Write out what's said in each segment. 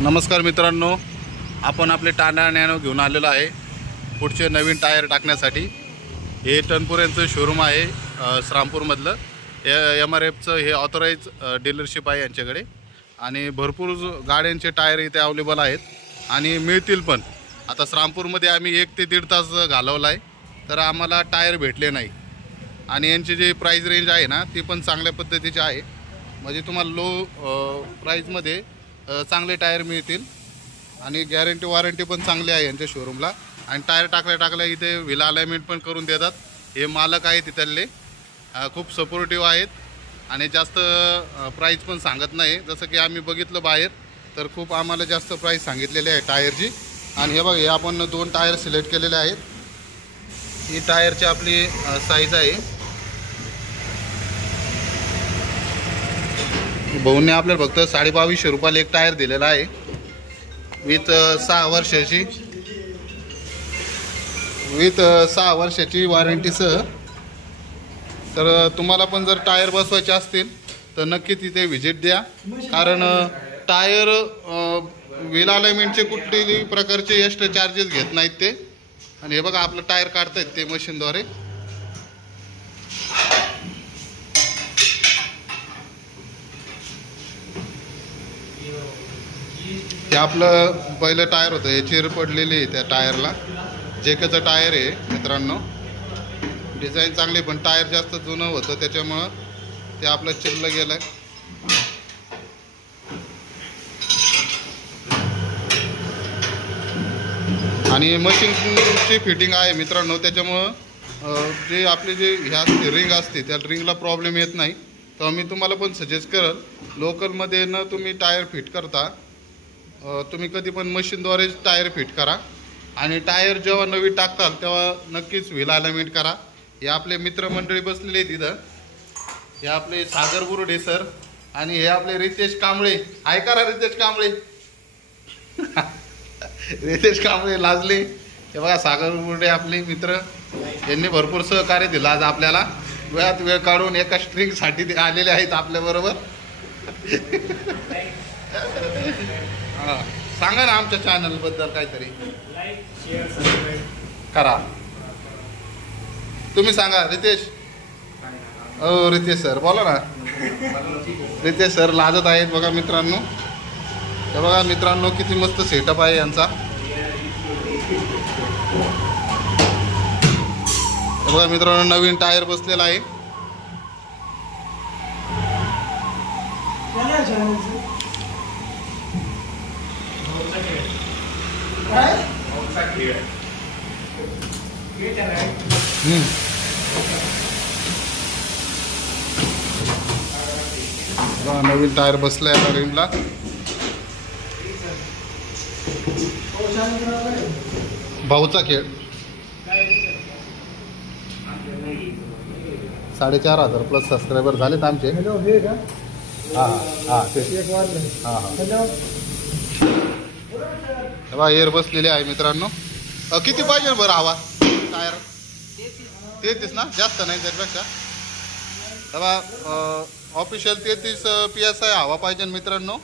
नमस्कार मित्रांनो, आपण आपले टाटा नॅनो घेऊन आलेलो आहे पुढचे नवीन टायर टाकण्यासाठी। हे टनपुरेंचं शोरूम आहे श्रामपूरमधलं। MRFचं हे ऑथराइज डीलरशिप आहे यांच्याकडे आणि भरपूर गाड्यांचे टायर इथे अवेलेबल आहेत आणि मिळतील पण। आता श्रामपूरमध्ये आम्ही 1 ते 1.5 तास घालवला आहे तर आम्हाला टायर भेटले नाही आणि यांची जी प्राइस रेंज आहे ना ती पण चांगल्या पद्धतीची आहे, म्हणजे तुम्हाला लो प्राइसमध्ये चांगले टायर मिळतील आणि गॅरंटी वॉरंटी पण चांगली आहे यांच्या शोरूमला। आणि टायर टाकल्या इथे व्हील अलाइनमेंट पण करून देतात। हे मालक आहेत तिथले, खूप सपोर्टिव्ह आहेत आणि जास्त प्राइस पण सांगत नाही। जसं की आम्ही बघितलं बाहेर तर खूप आम्हाला जास्त प्राइस सांगितलेली आहे टायरची। आणि हे बघा, हे आपण 2 टायर सिलेक्ट केलेले आहेत। ही टायरची आपली साईज आहे। भाऊने आपल्याला फक्त 2250 रुपयाला एक टायर दिलेला आहे विथ 6 वर्षाची वॉरंटीसह। तर तुम्हाला पण जर टायर बसवायचे असतील तर नक्की तिथे व्हिजिट द्या, कारण टायर व्हील अलाइनमेंटचे कुठल्याही प्रकारचे एक्स्ट्रा चार्जेस घेत नाहीत ते। आणि हे बघा, आपलं टायर काढतायत ते मशीनद्वारे। हे आपलं पहिलं टायर होतं, हे चिर पडलेली आहे त्या टायरला। जेकेचं टायर आहे मित्रांनो, डिझाईन चांगली पण टायर जास्त जुनं होतं त्याच्यामुळं ते आपलं चिरलं गेलं आहे। आणि मशीनची फिटिंग आहे मित्रांनो, त्याच्यामुळं जे आपली जे ह्या रिंग असते त्या रिंगला प्रॉब्लेम येत नाही। तर मी तुम्हाला पण सजेस्ट करेल, लोकलमध्ये न तुम्ही टायर फिट करता तुम्ही कधी पण मशीनद्वारेच टायर फिट करा। आणि टायर जेव्हा नवीन टाकताल तेव्हा नक्कीच व्हील अलाइनमेंट करा। हे आपले मित्रमंडळी बसलेले तिथं, हे आपले सागर बुरुडे सर आणि हे आपले रितेश कांबळे। आहे करा रितेश कांबळे रितेश कांबळे लाजले। हे बघा, सागर बुरुडे आपले मित्र, यांनी भरपूर सहकार्य दिलं आज आपल्याला। वेळात वेळ काढून एका स्ट्रिंगसाठी आलेले आहेत आपल्याबरोबर। सांगा ना आमच्या चॅनल बद्दल काहीतरी, करा तुम्ही सांगा रितेश। रितेश सर बोला ना। रितेश सर लाजत आहेत बघा मित्रांनो। हे बघा मित्रांनो, किती मस्त सेटअप आहे यांचा। हे बघा मित्रांनो, नवीन टायर बसलेला आहे। नवीन टायर बसलाय आता रिमला। भाऊचा खेळ 4,500 प्लस सबस्क्रायबर झालेत आमचे। तेव्हा एअर बसलेले आहे मित्रांनो। किती पाहिजे बरं हवा टायर? 33 ना, जास्त नाही त्याच्यापेक्षा। तेव्हा ऑफिशियल 33 PSI हवा पाहिजे मित्रांनो।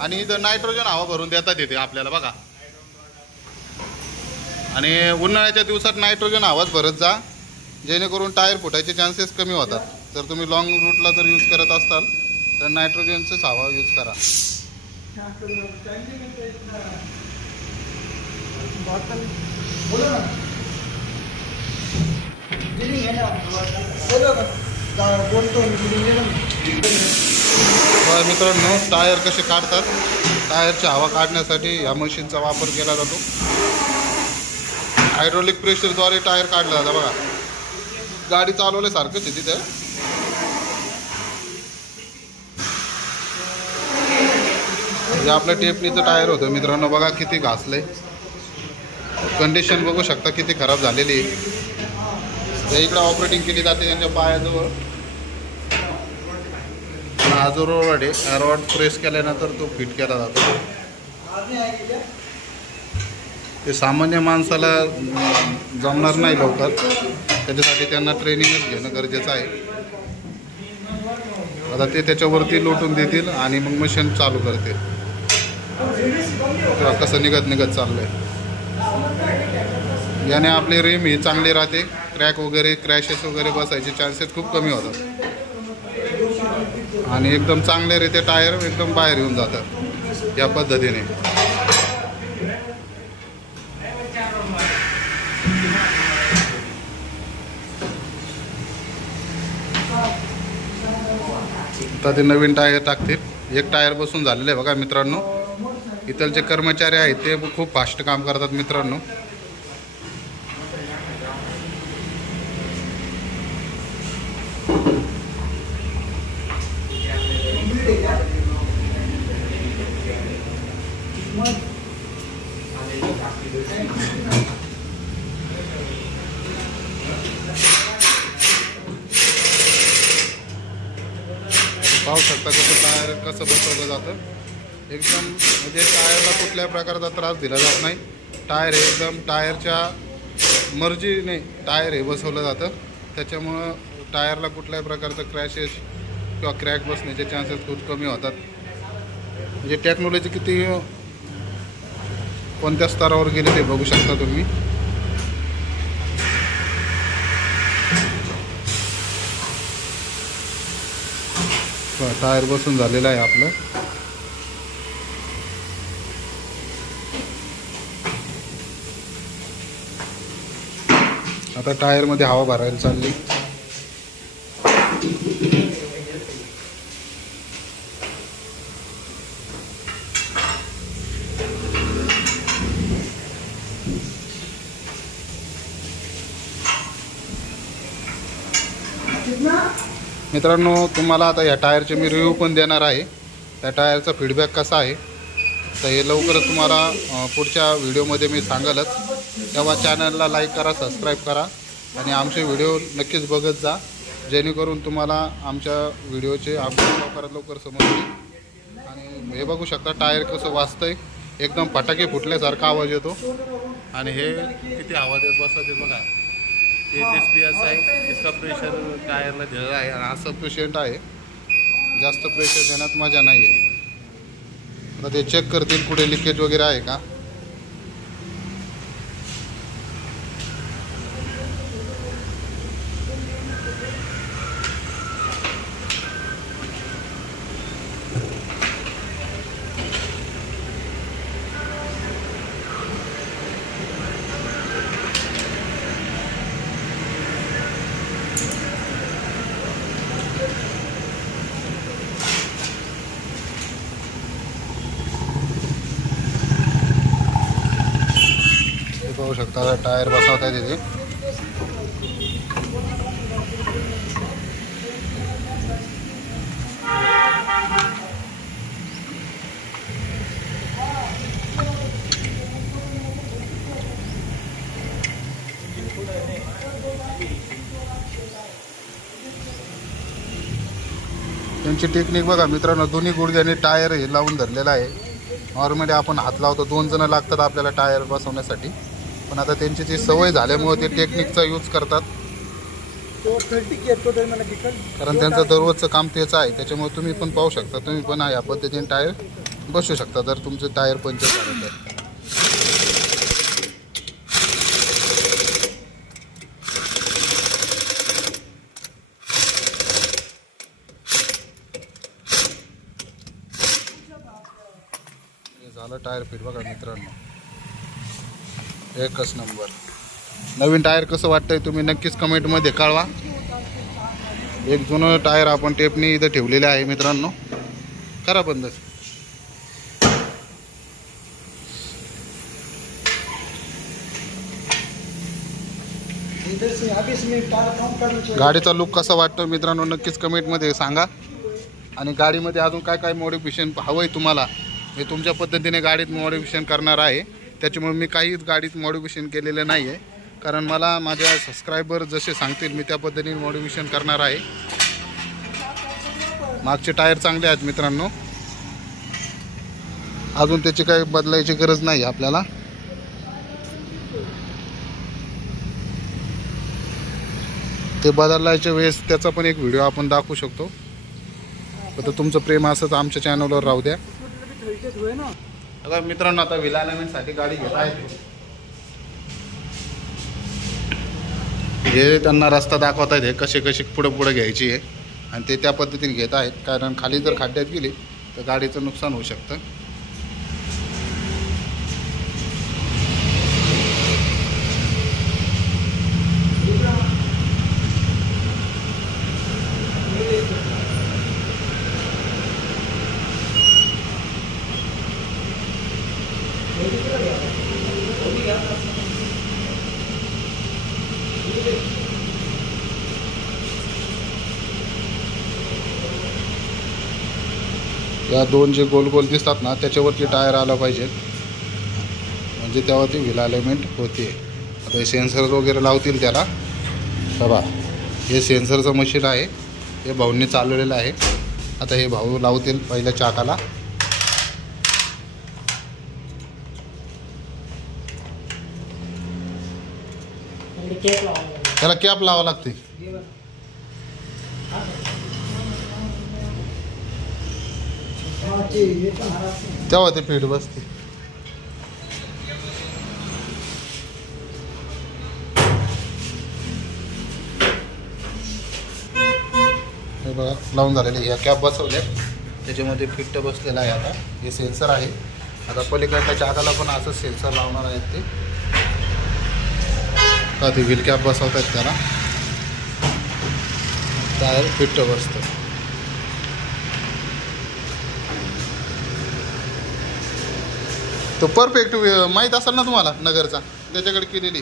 आणि इथं नायट्रोजन हवा भरून देतात इथे आपल्याला बघा। आणि उन्हाळ्याच्या दिवसात नायट्रोजन हवाच भरत जा, जेणेकरून टायर फुटायचे चान्सेस कमी होतात। जर तुम्ही लॉंग रूटला जर यूज करत असाल तर नायट्रोजनचंच हवा यूज करा। मित्रांनो, टायर कसे काढतात, टायरची हवा काढण्यासाठी या मशीनचा वापर केला जातो। हायड्रोलिक प्रेशरद्वारे टायर काढला जातं बघा। गाडी चालवल्यासारखंच आहे तिथे। हे आपलं टेपनीचं टायर होतं मित्रांनो, बघा किती घासलंय। कंडिशन बघू शकता किती खराब झालेली आहे। इकडे ऑपरेटिंग केली जाते त्यांच्या पायाजवळ। हा जो रोड आहे, रॉड प्रेस केल्यानंतर तो फिट केला जातो। ते सामान्य माणसाला जमणार नाही लवकर, त्याच्यासाठी त्यांना ट्रेनिंगच घेणं गरजेचं आहे। आता ते त्याच्यावरती लोटून देतील आणि मग मशीन चालू करतील। तेव्हा कसं निघत चाललंय. याने आपली रिम ही चांगली राहते. क्रॅक वगैरे क्रॅशेस वगैरे बसायचे चान्सेस खूप कमी होतात आणि एकदम चांगल्यारीत्या टायर एकदम बाहेर येऊन जातात या पद्धतीने. आता ते नवीन टायर टाकतील. एक टायर बसून झालेलं आहे बघा मित्रांनो. इथलचे कर्मचारी आहेत ते खूप फास्ट काम करतात मित्रांनो. पाहू शकता कसं टायर कसं बसवलं जातं. एकदम म्हणजे टायरला कुठल्या प्रकारचा त्रास दिला जात नाही. टायर हे एकदम टायरच्या मर्जीने टायर हे बसवलं जातं. त्याच्यामुळं टायरला कुठल्याही प्रकारचं क्रॅशेस किंवा क्रॅक बसण्याचे चान्सेस खूप कमी होतात. म्हणजे टेक्नॉलॉजी किती कोणत्या स्तरावर गेली ते बघू शकता तुम्ही. टायर बसून झालेलं आहे आपलं. आता टायरमध्ये हवा भरायला चालली. मित्रांनो तुम्हाला आता या टायरचे मी रिव्ह्यू पण देणार आहे. त्या टायरचा फीडबॅक कसा आहे तर हे लवकरच तुम्हाला पुढच्या व्हिडिओमध्ये मी सांगालच. तेव्हा चॅनलला लाईक करा, सबस्क्राईब करा आणि आमचे व्हिडिओ नक्कीच बघत जा, जेणेकरून तुम्हाला आमच्या व्हिडिओचे अपडेट लवकरात लवकर समजतील. आणि हे बघू शकता टायर कसं वाजतंय. एकदम फटाके फुटल्यासारखा आवाज येतो. आणि हे किती आवाज बसत बघा. 33 PS आहे. इसका प्रेशर टायरला दिलेला आहे आणि असं पेशंट आहे. जास्त प्रेशर देण्यात मजा नाही आहे. आता ते चेक करतील कुठे लिकेज वगैरे आहे का. पाहू शकता टायर बसवत आहे तिथे. त्यांची टेक्निक बघा मित्रांनो. दोन्ही गुडघ्याने टायर हे लावून धरलेला आहे. नॉर्मली आपण हात लावतो, 2 जण लागतात आपल्याला टायर बसवण्यासाठी. पण आता त्यांची जी सवय झाल्यामुळे ते टेक्निकचा यूज करतात. कारण त्यांचं दररोजचं काम तेच आहे. त्याच्यामुळे तुम्ही पण पाहू शकता. तुम्ही पण या पद्धतीने टायर बसवू शकता जर तुमचं टायर पंक्चर झालं तर. झालं टायर फिट बघा मित्रांनो. एकच नंबर. नवीन टायर कसं वाटतंय तुम्ही नक्कीच कमेंटमध्ये कळवा. एक जुनं टायर आपण टेपनी इथं ठेवलेले आहे मित्रांनो. करा बंद. गाडीचा लुक कसा वाटतो मित्रांनो नक्कीच कमेंटमध्ये सांगा. आणि गाडीमध्ये अजून काय काय मॉडिफिकेशन हवंय तुम्हाला, मी तुमच्या पद्धतीने गाडीत मॉडिफिकेशन करणार आहे. त्याच्यामुळे मी काहीच गाडीत मॉडिफिकेशन केलेलं नाही आहे. कारण मला माझ्या सबस्क्रायबर जसे सांगतील मी त्या पद्धतीने मॉडिफिकेशन करणार आहे. मागचे टायर चांगले आहेत मित्रांनो. अजून त्याची काही बदलायची गरज नाही आपल्याला. ते बदलायच्या वेळेस त्याचा पण एक व्हिडिओ आपण दाखवू शकतो. तर तुमचं प्रेम असंच आमच्या चॅनलवर राहू द्या. बघा मित्रांनो, आता व्हील अलाइनमेंटसाठी गाडी घेत आहेत. हे त्यांना रस्ता दाखवत आहेत, हे कसे कसे पुढे घ्यायची आहे आणि ते त्या पद्धतीने घेत आहेत. कारण खाली जर खड्ड्यात गेली तर गाडीचं नुकसान होऊ शकतं. या दोन जे गोल गोल दिसतात ना त्याच्यावरती टायर आला पाहिजे, म्हणजे तेव्हा ती व्हील अलाइनमेंट होते. आता हे सेन्सर वगैरे लावतील त्याला. बघा हे सेन्सरचं मशीन आहे, हे भाऊंनी चालवलेलं आहे. आता हे भाऊ लावतील पहिल्या चाकाला. त्याला कॅप लावावं लागते. तेव्हा ते पीठ बसते. हे बघा लावून झालेले. या कॅप बसवल्या, त्याच्यामध्ये फिट्ट बसलेला आहे. आता हे सेन्सर आहे. आता पलीकडच्या चाकाला पण असं सेन्सर लावणार आहेत ते. का ते व्हील कॅप बसवतात त्याला, टायर फिट्ट बसतं. तो परफेक्ट माहीत असेल ना तुम्हाला नगरचा, त्याच्याकडे केलेली.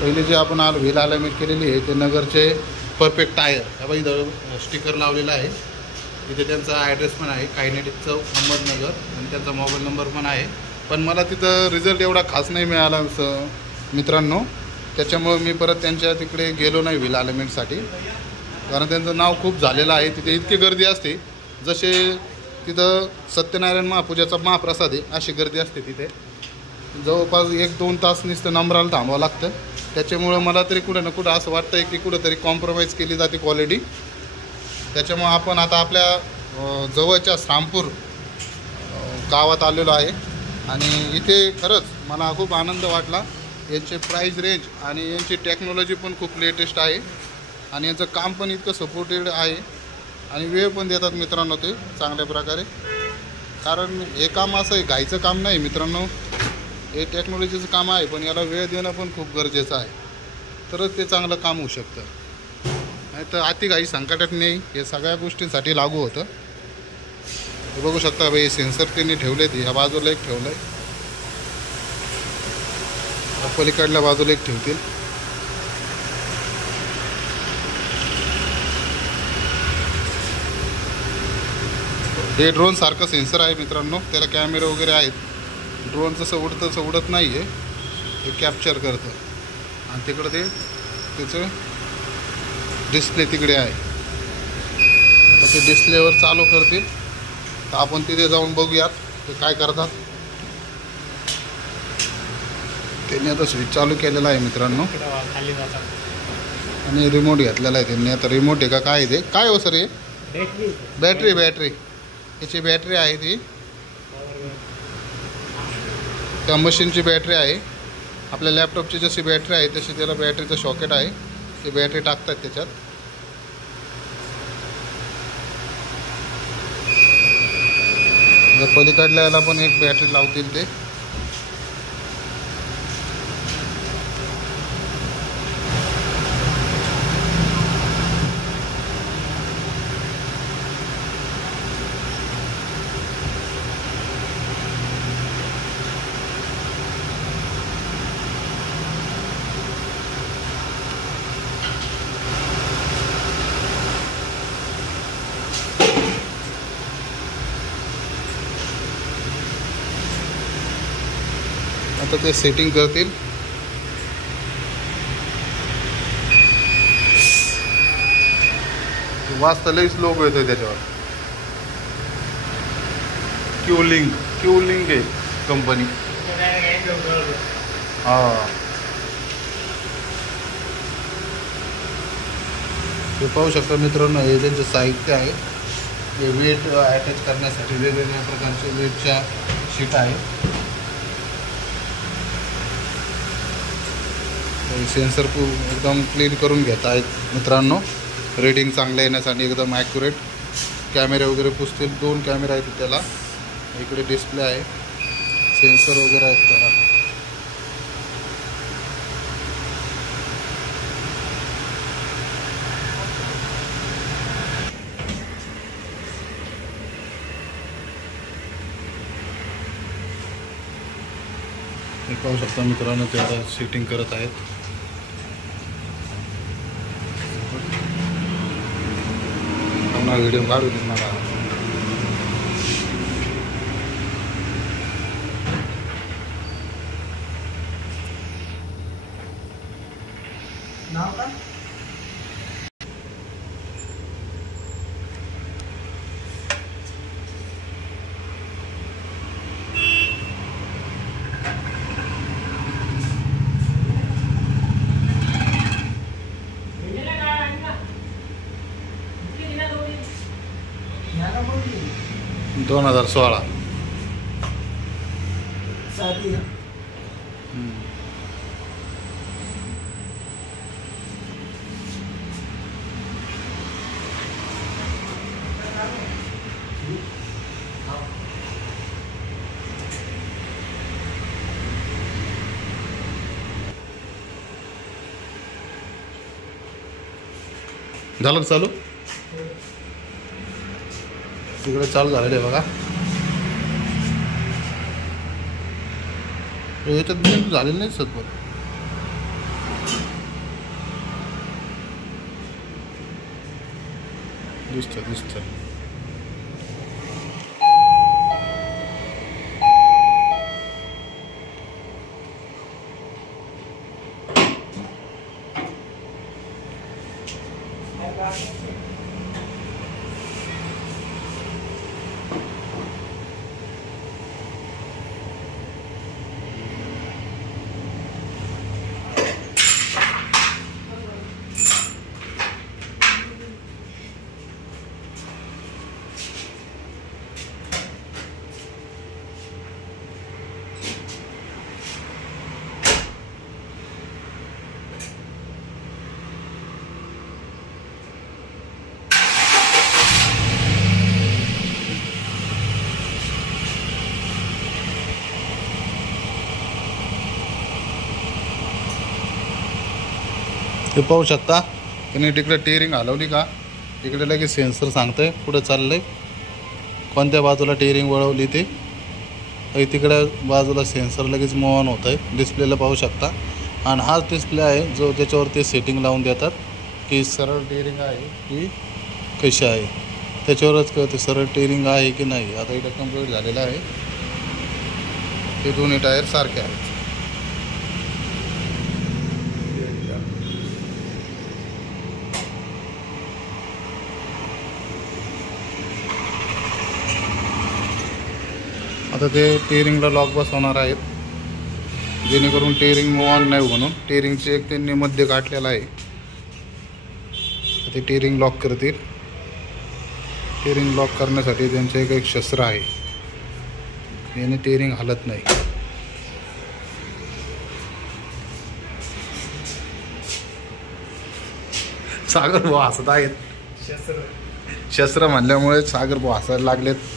पहिले जे आपण व्हील अलाइनमेंट केलेली आहे ते नगरचे परफेक्ट टायर. ह्या बाई इथं स्टिकर लावलेला आहे. तिथे त्यांचा ॲड्रेस पण आहे, कायनेटिक चौक अहमदनगर, आणि त्यांचा मोबाईल नंबर पण आहे. पण मला तिथं रिझल्ट एवढा खास नाही मिळाला मित्रांनो, त्याच्यामुळं मी परत त्यांच्या तिकडे गेलो नाही व्हील अलाइनमेंटसाठी. कारण त्यांचं नाव खूप झालेलं आहे. तिथे इतकी गर्दी असते, जसे तिथं सत्यनारायण महापूजाचा महाप्रसाद आहे अशी गर्दी असते तिथे. जवळपास 1-2 तास नुसतं नंबराला थांबावं लागतं. त्याच्यामुळं मला तरी कुठं ना कुठं असं वाटतं आहे की कुठंतरी कॉम्प्रोमाइज केली जाते क्वालिटी. त्याच्यामुळं आपण आता आपल्या जवळच्या श्रामपूर गावात आलेलो आहे आणि इथे खरंच मला खूप आनंद वाटला. यांचे प्राईस रेंज आणि यांची टेक्नॉलॉजी पण खूप लेटेस्ट आहे आणि यांचं काम पण इतकं सपोर्टेड आहे आणि वेळ पण देतात मित्रांनो ते चांगल्या प्रकारे. कारण हे काम असं आहे, घाईचं काम नाही मित्रांनो, हे टेक्नॉलॉजीचं काम आहे, पण याला वेळ देणं पण खूप गरजेचं आहे, तरच ते चांगलं काम होऊ शकतं. नाही तर अति घाई संकटात नाही. हे सगळ्या गोष्टींसाठी लागू होतं. हे बघू शकता भाई, सेन्सर त्यांनी ठेवले ते. ह्या बाजूला एक ठेवलं आहे, पलीकडल्या बाजूला एक ठेवतील. हे ड्रोन सारखं सेन्सर आहे मित्रांनो, त्याला कॅमेरे वगैरे आहेत. ड्रोन जसं उडतं तसं उडत नाही आहे, हे कॅप्चर करतं. आणि तिकडं ते त्याचं डिस्प्ले तिकडे आहे. तर ते डिस्प्लेवर चालू करतील, तर आपण तिथे जाऊन बघूयात ते काय करतात. त्यांनी आता स्विच चालू केलेला आहे मित्रांनो आणि रिमोट घेतलेला आहे त्यांनी. आता रिमोट आहे का काय आहे ते, काय हो सर हे? बॅटरी याची बॅटरी आहे ती, त्या मशीनची बॅटरी आहे. आपल्या लॅपटॉपची जशी बॅटरी आहे तशी त्याला बॅटरीचं शॉकेट आहे, ते बॅटरी टाकतात त्याच्यात. जर पलीकडल्या याला पण एक बॅटरी लावतील ते. आता ते सेटिंग करतील. वाजता लईच लोगो येतोय त्याच्यावर. क्यूलिंग आहे कंपनी. हां हे पाहू शकता मित्रांनो, हे त्यांचं साहित्य आहे. हे वेट अटॅच करण्यासाठी वेगवेगळ्या प्रकारचे वेटच्या शीट आहे. सेन्सर एकदम क्लीन करून घेत आहेत मित्रांनो, रेटिंग चांगलं येण्यासाठी एकदम ॲक्युरेट. कॅमेरे वगैरे पुसतील. 2 कॅमेरे आहेत त्याला. इकडे डिस्प्ले आहे, सेन्सर वगैरे आहेत त्याला. हे पाहू शकता मित्रांनो, ते आता सेटिंग करत आहेत. व्हिडिओ काढू दे मला. $2016. झालं चालू. तिकडे चालू झालेलं आहे बघा. याच्यात बिल झालेलं नाही सध्या. दिसतं. हे पाहू शकता, त्याने तिकडे टेअरिंग हलवली का तिकडे लगेच सेन्सर सांगतंय पुढे चाललंय, कोणत्या बाजूला टेअरिंग वळवली ते. तिकडे बाजूला सेन्सर लगेच मूव ऑन होत आहे. डिस्प्लेला पाहू शकता. आणि हाच डिस्प्ले आहे जो त्याच्यावर ते सेटिंग लावून देतात की सरळ टेअरिंग आहे की कशी आहे. त्याच्यावरच कळते सरळ टेअरिंग आहे की नाही. आता इथं कंप्लीट झालेलं आहे. ते दोन्ही टायर सारखे आहेत. आता ते टेअरिंगला लॉक बसवणार आहेत जेणेकरून टेअरिंग मूव ऑन नाही म्हणून. टेअरिंगचे एक त्यांनी मध्ये गाठलेला आहे. ते टेअरिंग लॉक करतील. टेअरिंग लॉक करण्यासाठी त्यांचं एक शस्त्र आहे, याने टेअरिंग हलत नाही. सागर भाऊ हसत आहेत. शस्त्र म्हणल्यामुळे सागर भाऊ हसायला लागलेत.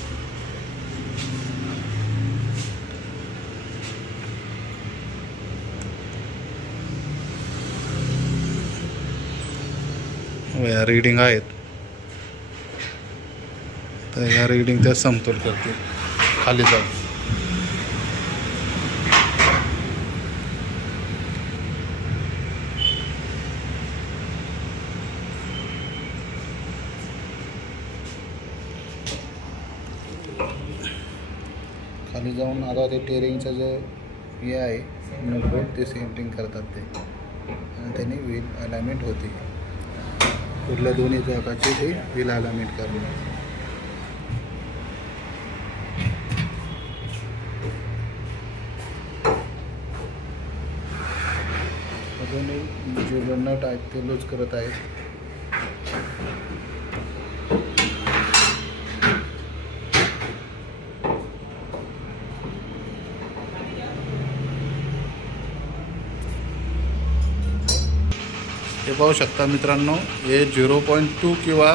या रीडिंग आहेत तर या रीडिंग त्या समतोल करतील खाली जाऊन. खाली जाऊन आता ते टेअरिंगचं जे हे आहे नोटबोर्ड ते सेंटिंग करतात ते, आणि त्याने व्हील अलाइनमेंट होते. कुठल्या दोन्ही चाकाचे ते व्हील अलाइनमेंट करणे. दोन्ही जे नट आहेत ते लूज करत आहेत. हे पाहू शकता मित्रांनो, हे 0.2 किंवा